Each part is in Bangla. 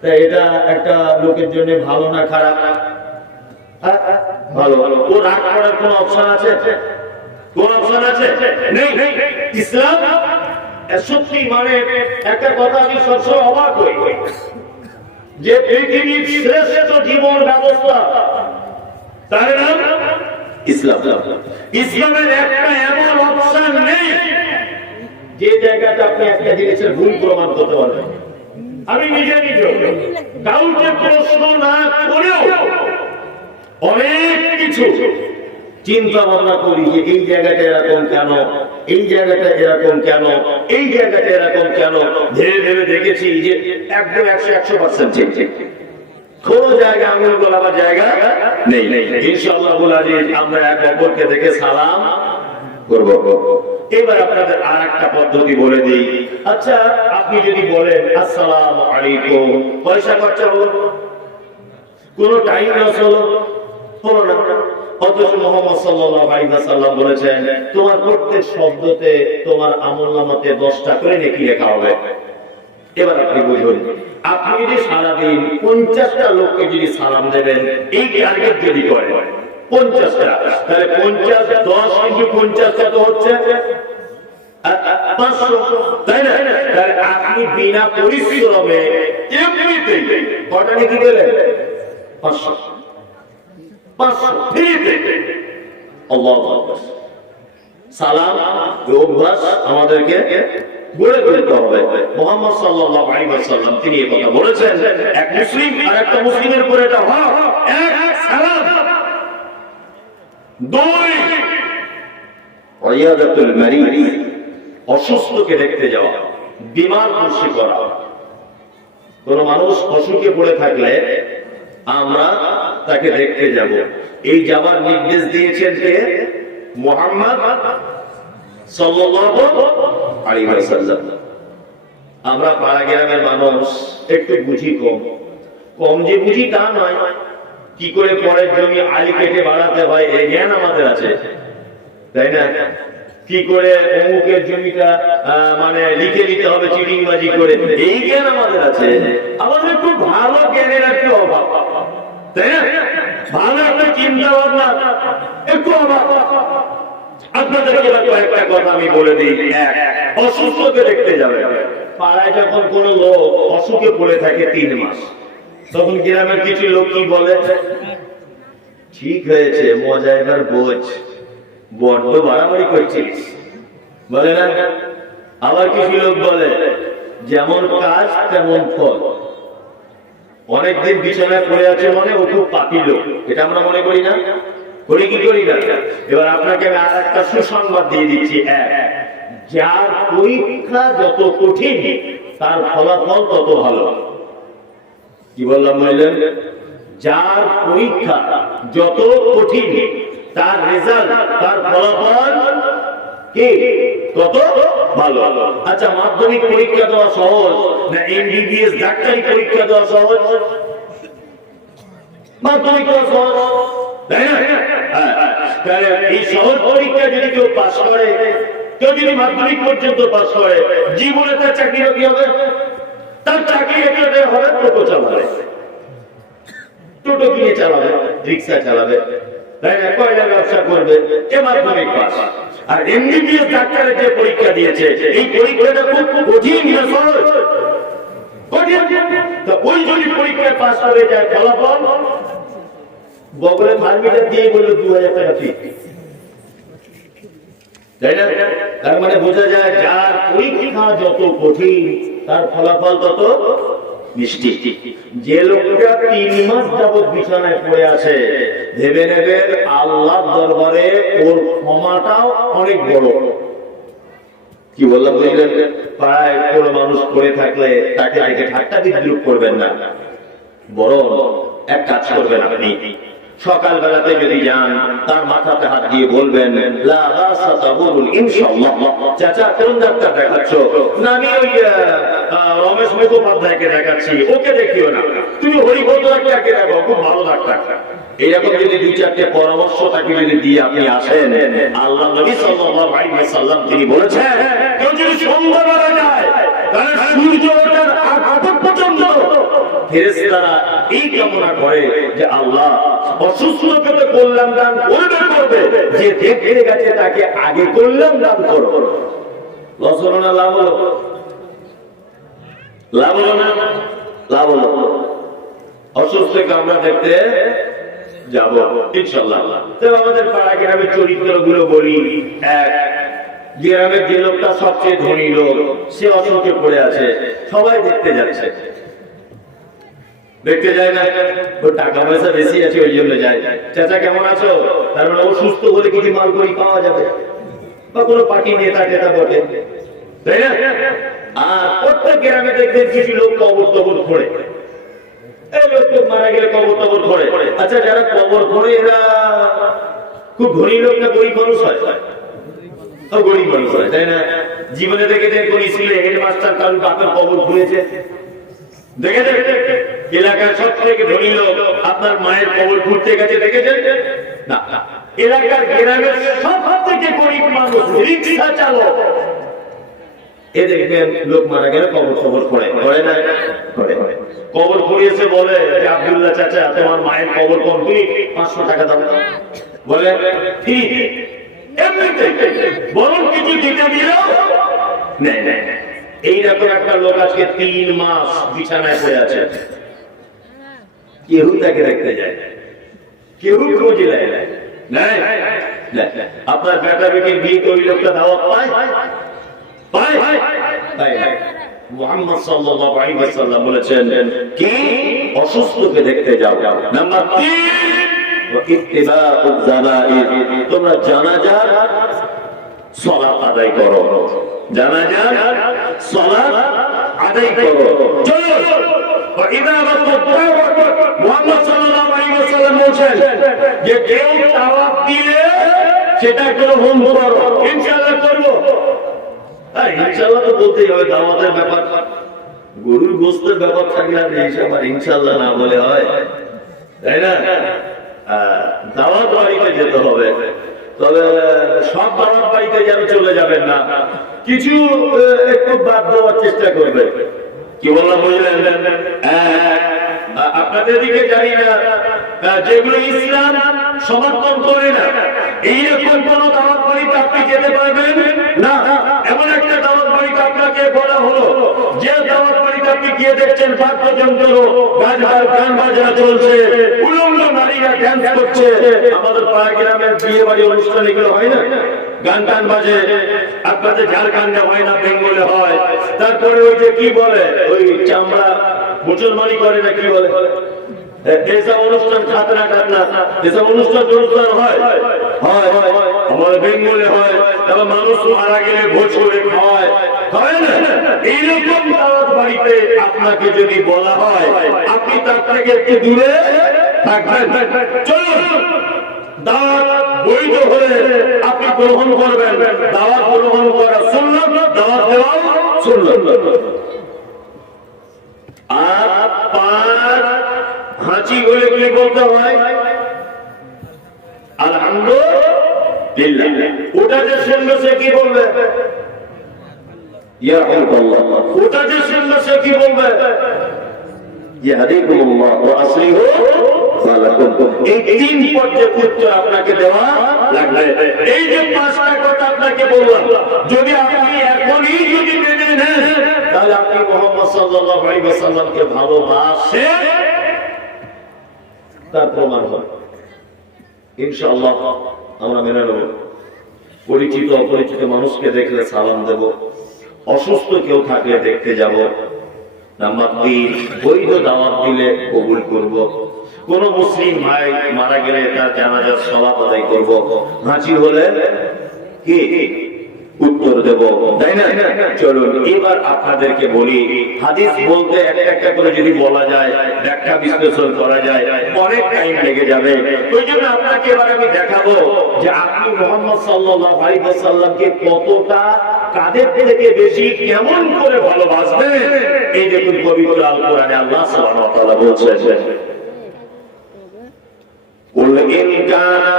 তা এটা একটা লোকের জন্য ভালো না খারাপ? ভালো। ও রাগ করার কোন অপশন আছে? কোন অপশন আছে? নেই। ইসলাম সত্যি মানে একটা কথা আমি সবসময় অবাক হই যে পৃথিবীর শ্রেষ্ঠ জীবন ব্যবস্থা তার নাম ইসলাম। ইসলামের একটা এমন অপশন নেই যে জায়গাটা আপনি একটা জিনিসের ভুল প্রমাণ করতে পারবেন। আমি নিজে কাউকে প্রশ্ন না করেও অনেক কিছু চিন্তা ভাবনা করি যে এই জায়গাটা এরকম কেন, এই জায়গাটা এরকম কেন, এই জায়গাটা এরকম কেন, ভেবে ভেবে দেখেছি যে একদম 100% ঠিক। কোন জায়গা আঙুল গোলাবার জায়গা নেই। ইনশাআল্লাহ আমরা এক অপরকে দেখে সালাম করব। এবার আপনাদের আর একটা পদ্ধতি বলে দিই। আচ্ছা, আপনি যদি বলেন আসসালামু আলাইকুম, পয়সা খরচা হলো, কোন টাইম লস হলো না। অথচ মুহাম্মদ সাল্লাল্লাহু আলাইহি ওয়াসাল্লাম বলেছেন তোমার প্রত্যেক শব্দতে তোমার আমলনামাতে 10টা করে নেকি লেখা হবে। এবার আপনি বুঝুন, আপনি যদি সারাদিন 50টা লোককে যদি সালাম দেবেন, এই টার্গেট যদি করেন 50টা, তাহলে 50 10 into 50 কত হচ্ছে? 500, তাই না? তাহলে আপনি বিনা পরিশ্রমে এমনিতেই কটা নেকি পেলেন? 500 ফ্রিতে। আল্লাহু আকবার। সালাম অভ্যাস আমাদেরকে গড়ে তুলতে হবে। মুহাম্মদ সাল্লাল্লাহু আলাইহি ওয়াসাল্লাম তিনি এই কথা বলেছেন, এক মুসলিম আর একটা মুসলিমের উপর এটা হক, এক সালাম, দুই ওয়াইয়াদাতুল মারিদ, অসুস্থকে দেখতে যাওয়া, বিমার খুশি করা। কোন মানুষ অসুখে পড়ে থাকলে আমরা তাকে দেখতে যাব। এই যাবার নির্দেশ দিয়েছেন কে? মুহাম্মদ সাল্লাল্লাহু আলাইহি ওয়াসাল্লাম। আমরা পাড়া গ্রামের মানুষ একটু বুঝি কম যে বুঝি তা নয়, কি করে পরের জমি আলি কেটে বাড়াতে হয় এই জ্ঞান আমাদের আছে, তাই না? কি করে অমুকের জমিটা মানে লিখে দিতে হবে চিটিংবাজি করে, এই জ্ঞান আমাদের আছে। আমাদের একটু ভালো জ্ঞানের একটু অভাব, তাই না? ভালো একটা চিন্তা ভাবনা একটু অভাব। আপনাদেরকে কয়েকটা কথা আমি বলে দিই। এক, অসুস্থকে দেখতে যাবে। পাড়ায় যখন কোন লোক অসুখে পড়ে থাকে 3 মাস, তখন গ্রামের কিছু লোক কি বলে? ঠিক হয়েছে, মজা এবার বোঝ, বড্ড বাড়াবাড়ি করছিস, বলে না? আবার কিছু লোক বলে যেমন কাজ তেমন ফল। অনেকদিন বিছানায় পড়ে আছে মানে ও খুব পাপী লোক, এটা আমরা মনে করি না? করি কি করি না? এবার আপনাকে আমি আর একটা সুসংবাদ দিয়ে দিচ্ছি। যার পরীক্ষা যত কঠিন তার ফলাফল তত ভালো। কি বললাম বললেন? যার পরীক্ষা যত কঠিন তার রেজাল্ট, তার ফলাফল কি তত ভালো। আচ্ছা, মাধ্যমিক পরীক্ষা দেওয়া সহজ না এমবিবিএস ডাক্তারি পরীক্ষা দেওয়া সহজ? মাধ্যমিক দেওয়া সহজ, তাই না? তাহলে এই সহজ পরীক্ষা যদি কেউ পাস করে, কেউ যদি মাধ্যমিক পর্যন্ত পাস করে, জীবনে তার চাকরি কি হবে? তার চাকরি একটা হবে টোটো চালাবে, টোটো কিনে চালাবে, রিক্সা চালাবে, তাই না? কয়লা ব্যবসা করবে, এ মাধ্যমিক পাস। আর এমবিবিএস ডাক্তারের যে পরীক্ষা দিয়েছে, এই পরীক্ষাটা খুব কঠিন না সহজ? কঠিন। তো ওই যদি পরীক্ষায় পাস হয়ে যায়, ফলাফল বগলে থার্মিটার দিয়ে বলল 2000 টাকা ফি, তাই না? তার মানে বোঝা যায় যার পরীক্ষা যত কঠিন তার ফলাফল তত মিষ্টি। যে লোকটা 3 মাস যাবত বিছানায় পড়ে আছে, ভেবে নেবেন আল্লাহর দরবারে ওর ক্ষমাটাও অনেক বড়। কি বললাম বুঝলেন? পাড়ায় কোনো মানুষ পড়ে থাকলে তাকে দেখে ঠাট্টা বিদ্রুপ করবেন না, বরং এক কাজ করবেন, আপনি সকালবেলাতে যদি যান তার মাথাতে হাত দিয়ে বলবেন লা বাসা তাবুল ইনশাআল্লাহ। চাচা কোন ডাক্তার দেখাচ্ছ? না আমি ওই রমেশ মুখোপাধ্যায়কে দেখাচ্ছি, ওকে দেখিও না, তুমি হরিপদ ডাক্তারকে দেখো, খুব ভালো ডাক্তার। এরকম যদি 2-4টে পরামর্শ তাকে যদি দিয়ে আপনি আসেন, আল্লাহ নবী সাল্লাল্লাহু আলাইহি ওয়াসাল্লাম তিনি বলেছেন কেউ যদি সন্ধ্যাবেলা যায় তাহলে সূর্য ওঠার আগ পর্যন্ত ফেরেশতারা এই কামনা করে যে আল্লাহ অসুস্থকে তো কল্যাণ দান করবে, যে দেখতে গেছে তাকে আগে কল্যাণ দান করো। লস হলো না লাভ হলো? লাভ হলো না? লাভ হলো। অসুস্থকে আমরা দেখতে যাব ইনশাআল্লাহ। তবে আমাদের পাড়া গ্রামের চরিত্রগুলো বলি। এক, গ্রামের যে লোকটা সবচেয়ে ধনী লোক, সে অসুখে পড়ে আছে, সবাই দেখতে যাচ্ছে। দেখতে যায় না, ওর টাকা পয়সা বেশি আছে ওই জন্য যায়। চাচা কেমন আছো? তার মানে ও সুস্থ হলে কিছু মাল করি পাওয়া যাবে, বা কোনো পার্টি নেতা টেতা বটে, তাই না? আর প্রত্যেক গ্রামে দেখবেন কিছু লোক কবর টবর খোঁড়ে। এই লোক মারা গেলে কবর টবর খোঁড়ে। আচ্ছা, যারা কবর খোঁড়ে এরা খুব ধনী লোক না গরিব মানুষ হয়? গরিব মানুষ হয়, তাই না? জীবনে দেখেছেন কোন স্কুলে হেডমাস্টার কারোর বাপের কবর খুঁড়েছে? দেখেছেন? এলাকার সব থেকে ধনী লোক আপনার মায়ের কবর খুঁড়তে গেছে, দেখেছেন? না। এলাকার গ্রামের সব থেকে গরিব মানুষ রিক্সা চালক, এ দেখবেন লোক মারা গেলে কবর খবর করে না? করে। কবর খুঁড়িয়েছে, বলে যে আব্দুল্লাহ চাচা তোমার মায়ের কবর কমপ্লিট, 500 টাকা দাও। বলে ঠিক, এমনিতে বরং কিছু দিতে দিলেও নেই। এইরকম একটা লোক আজকে 3 মাস বিছানায় পড়ে আছে, কেউ তাকে দেখতে যায়, কেউ খোঁজ নেয় না। আপনার বেটা বেটির বিয়ে ওই লোকটা দাওয়াত পায়? মুহাম্মদ সাল্লাল্লাহু আলাইহি ওয়াসাল্লাম বলেছেন কি অসুস্থকে দেখতে যাও। নাম্বার 3, ইত্তিবাউজ জানাইজ, তোমরা জানাজার সালাত আদায় করো, জানাজার সালাত আদায় করো। চলো, মুহাম্মদ সাল্লাল্লাহু আলাইহি ওয়াসাল্লাম বলেন যে কেউ তাওয়াফ দিলে সেটা গ্রহণ করো, ইনশাআল্লাহ করব। ইনশাআল্লাহ তো বলতেই হবে, দাওয়াতের ব্যাপার, গরুর গোশতের ব্যাপার থাকলে আর ইনশাআল্লাহ না বলে হয়, তাই না? দাওয়াত বাড়িতে যেতে হবে, তবে সব দাওয়াত বাড়িতে যেন চলে যাবেন না, কিছু একটু বাদ দেওয়ার চেষ্টা করবে। কি বললাম বুঝলেন? আপনাদের দিকে জানি না, যেগুলো ইসলাম সমর্থন করে না এইরকম কোন দাওয়াত বাড়িতে আপনি যেতে পারবেন না। এমন একটা দাওয়াত বাড়িতে আপনাকে বলা হলো, যে দাওয়াত বাড়িতে আপনি গিয়ে দেখছেন বাদ্যযন্ত্র, গান বাজনা চলছে, উলঙ্গ নারীরা ড্যান্স করছে। আমাদের পাড়া গ্রামের বিয়ে বাড়ি অনুষ্ঠান এগুলো হয় না, গান টান বাজে। আপনাদের ঝাড়খণ্ডে হয় না, বেঙ্গলে হয়। তারপরে ওই যে কি বলে, ওই চামড়া মুসলমানি করে না, কি বলে এসব অনুষ্ঠান, খাতনা টাতনা, এসব অনুষ্ঠান হয় আমাদের বেঙ্গলে হয়। তারপর মানুষ মারা গেলে ভোজ করে খাওয়ায়, হয় না? এইরকম দাওয়াত বাড়িতে আপনাকে যদি বলা হয়, আপনি তার থেকে একটু দূরে থাকবেন। চলুন, দাওয়াত বৈধ হলে আপনি গ্রহণ করবেন, দাওয়াত গ্রহণ করা সুন্নাত, দাওয়াত দেওয়া সুন্নাত। আর 5 হাঁচি হলে কি বলতে হয়? আলহামদুলিল্লাহ। ওটা যে শুনবে সে কি বলবে? ইয়ারহামুকাল্লাহ। ওটা যে শুনবে সে কি বলবে? ইয়াহদিকুমুল্লাহ ওয়া আসলিহু যালাকুম। এই 3 পর্যায়ে উত্তর আপনাকে দেওয়া লাগবে। এই যে 5টা কথা আপনাকে বললাম, যদি আপনি এখনই যদি মেনে নেন, তাহলে আপনি মুহাম্মদ সাল্লাল্লাহু আলাইহি ওয়াসাল্লামকে ভালোবাসেন, তার প্রমাণ হবে ইনশাআল্লাহ। আমরা মেনে নেব। পরিচিত অপরিচিত মানুষকে দেখলে সালাম দেব, অসুস্থ কেউ থাকলে দেখতে যাব। নাম্বার 3, বৈধ দাওয়াত দিলে কবুল করব। কোন মুসলিম ভাই মারা গেলে তার জানাজার সালাত আদায় করব। হাঁচি হলে কি উত্তর দেব, তাই না? চলুন এবার আপনাদেরকে বলি, হাদিস বলতে একটা করে যদি বলা যায়, ব্যাখ্যা বিশ্লেষণ করা যায়, অনেক টাইম লেগে যাবে। ওই জন্য আপনাকে এবার আমি দেখাবো যে আপনি মুহাম্মদ সাল্লাল্লাহু আলাইহি ওয়াসাল্লামকে কতটা, কাদের থেকে বেশি, কেমন করে ভালোবাসবেন। এই দেখুন পবিত্র আল কোরআনে আল্লাহ সুবহানাহু ওয়া তাআলা বলছেন, কুল ইন কানা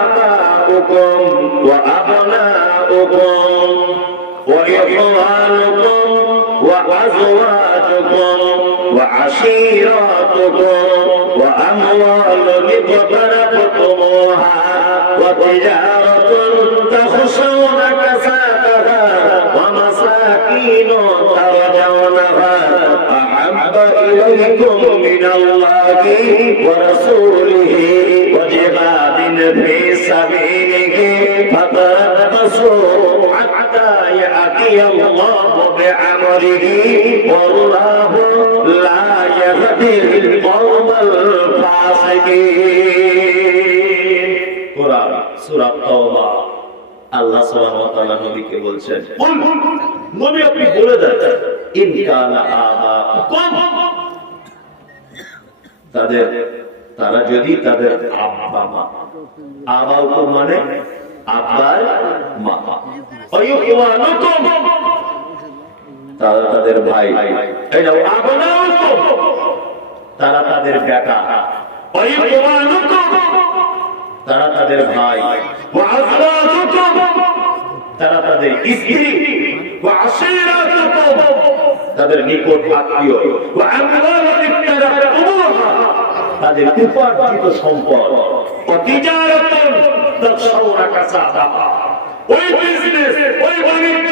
আবাউকুম ওয়া আবনাউকুম ওয়া ইখওয়ানুকুম وأزواجكم وعشيرتكم وأموال اقترفتموها وتجارة تخشون كسادها ومساكين ترجونها أحب إليكم من الله ورسوله وجهاد في سبيله فتربصوا حتى يأتي الله بأمره والله لا يهدي القوم الفاسقين قرآن সূরা তাওবা আল্লাহ সুবহানাহু ওয়া তাআলা নবীকে বলছেন নবী আপনি বলে দেন ইন কানা আবাকুম তারা যদি তাদের আব্বা মা আবাকুম মানে আব্বার মা আইয়ুকুম তারা তাদের ভাই এই নাও আবনাউকুম তারা তাদের বেটা আইয়ুকুম তারা তাদের ভাই ওয়া আযওয়াজুকুম তারা তাদের স্ত্রী ওয়া আশীরাতুকুম তাদের নিকট আত্মীয় ওয়া আমওয়ালুন ইত্তারাকুমুহা তাদের উপার্জিত সম্পদ ও তিজারাতুন তাখশাউনা কাসাদাহা ওই বিজনেস ওই বাণিজ্য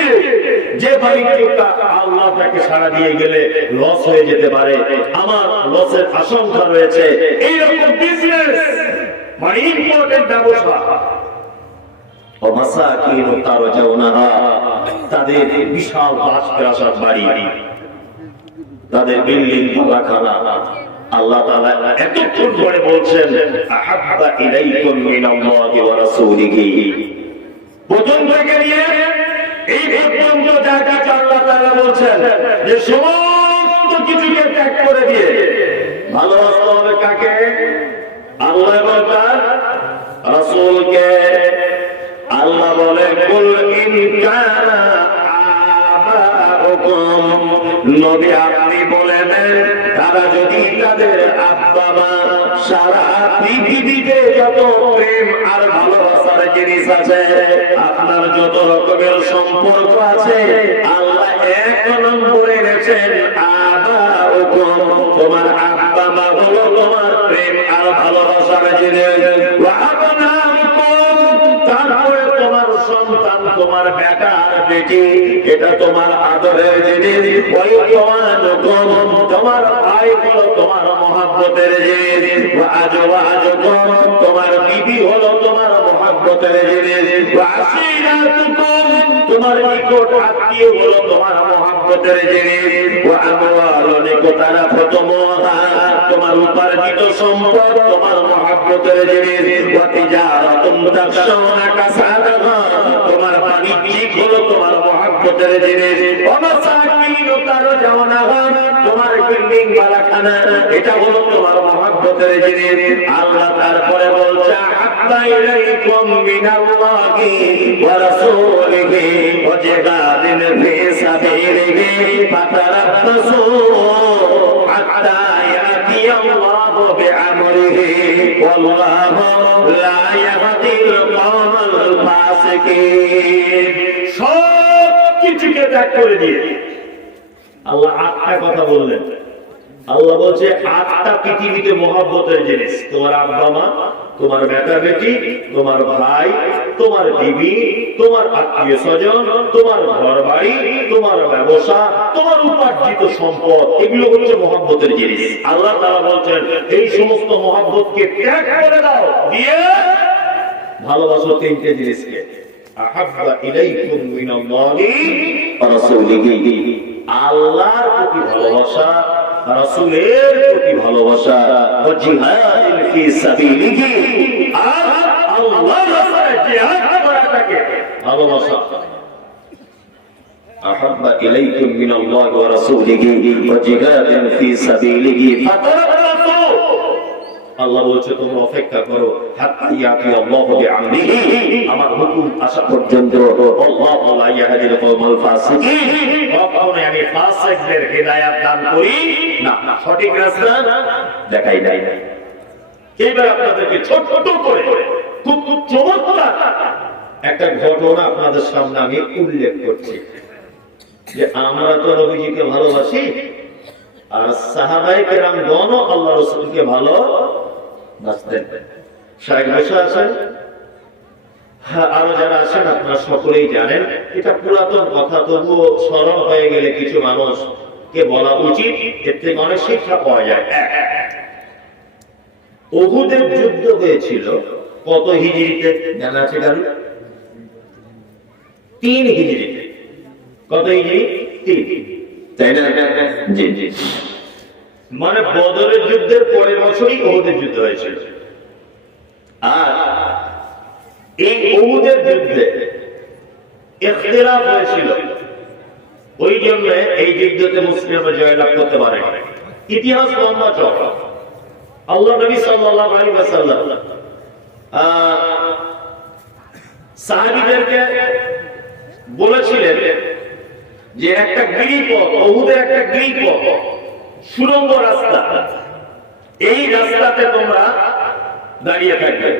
যে বাণিজ্যটা আল্লাহ তাকে সাড়া দিয়ে গেলে লস হয়ে যেতে পারে আমার লসের আশঙ্কা রয়েছে এই রকম বিজনেস মানে ইম্পর্টেন্ট ব্যবসা ও মাসাকিন তারজাউনাহা তাদের বিশাল বাসপ্রাসাদ বাড়ি তাদের বিল্ডিং পালাখানা আল্লাহ তাআলা এতক্ষণ ধরে বলছেন আহাব্বা ইলাইকুম মিনাল্লাহি ওয়া রাসূলিহি প্রথম থেকে নিয়ে এই পর্যন্ত যা যা আল্লাহ তাআলা বলছেন যে সমস্ত কিছুকে ত্যাগ করে দিয়ে ভালোবাসতে হবে কাকে আল্লাহ এবং তার রাসূলকে আল্লাহ বলে কুল ইন কানা আবাউকুম নবী আপনি বলে দেন তারা যদি তাদের আব্বা মা সারা পৃথিবীতে যত প্রেম আর ভালোবাসার জিনিস আছে আপনার যত রকমের সম্পর্ক আছে আল্লাহ এক নম্বরে রেখেছেন আবাউকুম তোমার আব্বা মা হলো তোমার প্রেম আর ভালোবাসার জিনিস ওয়া আবনাউকুম তারপরে তোমার সন্তান তোমার বেটা আর বেটি এটা তোমার আদরের জিনিস ওই তোমার ভাই হলো তোমার মহব্বতের জিনিস ওয়াজওয়াজুকুম তোমার বিবি হলো তোমার মহব্বতের জিনিস ওয়াশীরাতুকুম তোমার নিকট আত্মীয় হলো তোমার মহব্বতের জিনিস ওয়ামওয়ালুন ইকতারাফতুমুহা তোমার উপার্জিত সম্পদ তোমার মহব্বতের জিনিস ওয়াতিজারাতুন তাখশাউনা কাসাদাহা তোমার বাণিজ্যিক হলো তোমার মহব্বতের জিনিস ওয়ামাসাকিন তারজাউনাহা তোমার বিল্ডিং বালাখানা এটা হলো তোমার মহব্বতের জিনিস আল্লাহ তারপরে বলছে আহাব্বা ইলাইকুম মিনাল্লাহি ওয়া রাসূলিহি ওয়া জিহাদিন ফি সাবিলিহি ফাতারাব্বাসু হাত্তা ইয়াতিয়াল্লাহু বিআমরিহি ওয়াল্লাহু লা ইয়াহদিল কওমাল ফাসিকিন সব কিছুকে ত্যাগ করে দিয়ে আল্লাহ আটটা কথা বললেন আল্লাহ বলছে আটটা পৃথিবীতে মহব্বতের জিনিস তোমার আব্বা মা তোমার বেটা বেটি তোমার ভাই তোমার বিবি তোমার আত্মীয় স্বজন তোমার ঘর বাড়ি তোমার ব্যবসা তোমার উপার্জিত সম্পদ এগুলো হচ্ছে মহব্বতের জিনিস আল্লাহ তাআলা বলছেন এই সমস্ত মহব্বতকে ত্যাগ করে দাও দিয়ে ভালোবাসো তিনটে জিনিসকে আহাব্বা ইলাইকুম মিনাল্লাহি ওয়া রাসূলিহি আল্লাহর প্রতি ভালোবাসা রাসূলের প্রতি ভালোবাসা ও জিহাদিন ফি সাবিলিহি আর আল্লাহর রাস্তায় জিহাদ করাটাকে ভালোবাসা আহাব্বা ইলাইকুম মিনাল্লাহি ওয়া রাসূলিহি ওয়া জিহাদিন ফি সাবিলিহি ফাতারাব্বাসু আল্লাহ বলছে তোমরা অপেক্ষা করো হাত্তা ইয়াতি আল্লাহু বিআমরিহি আমার হুকুম আসা পর্যন্ত আল্লাহু লা ইয়াহদিল কওমাল ফাসিকিন কখনো আমি ফাসিকদের হিদায়াত দান করি না সঠিক রাস্তা দেখাই দেয় না এইবার আপনাদেরকে ছোট করে খুব চমৎকার একটা ঘটনা আপনাদের সামনে আমি উল্লেখ করছি যে আমরা তো নবীজিকে ভালোবাসি, আর সাহাবায়ে কেরাম গণ আল্লাহ রাসূলকে ভালোবাসতেন। শায়েখ বসে আছেন, আরো যারা আছেন আপনারা সকলেই জানেন। এটা পুরাতন কথা, তবুও স্মরণ হয়ে গেলে কিছু মানুষকে বলা উচিত, এর থেকে অনেক শিক্ষা পাওয়া যায়। উহুদের যুদ্ধ হয়েছিল কত হিজরিতে জানা আছে কারণ? 3 হিজরিতে। কত হিজরি? 3, তাই না? জি জি। মানে বদরের যুদ্ধের পরের বছরই উহুদের যুদ্ধ হয়েছিল। আর এই উহুদের যুদ্ধে ইখতিলাফ হয়েছিল, ওই জন্য এই যুদ্ধতে মুসলিমরা জয়লাভ করতে পারে। ইতিহাস লম্বা চওড়া। আল্লাহ নবী সাল্লাল্লাহু আলাইহি ওয়াসাল্লাম সাহাবীদেরকে বলেছিলেন যে একটা গিরিপথ, উহুদের একটা গিরিপথ, সুড়ঙ্গ রাস্তা, এই রাস্তাতে তোমরা দাঁড়িয়ে থাকবে।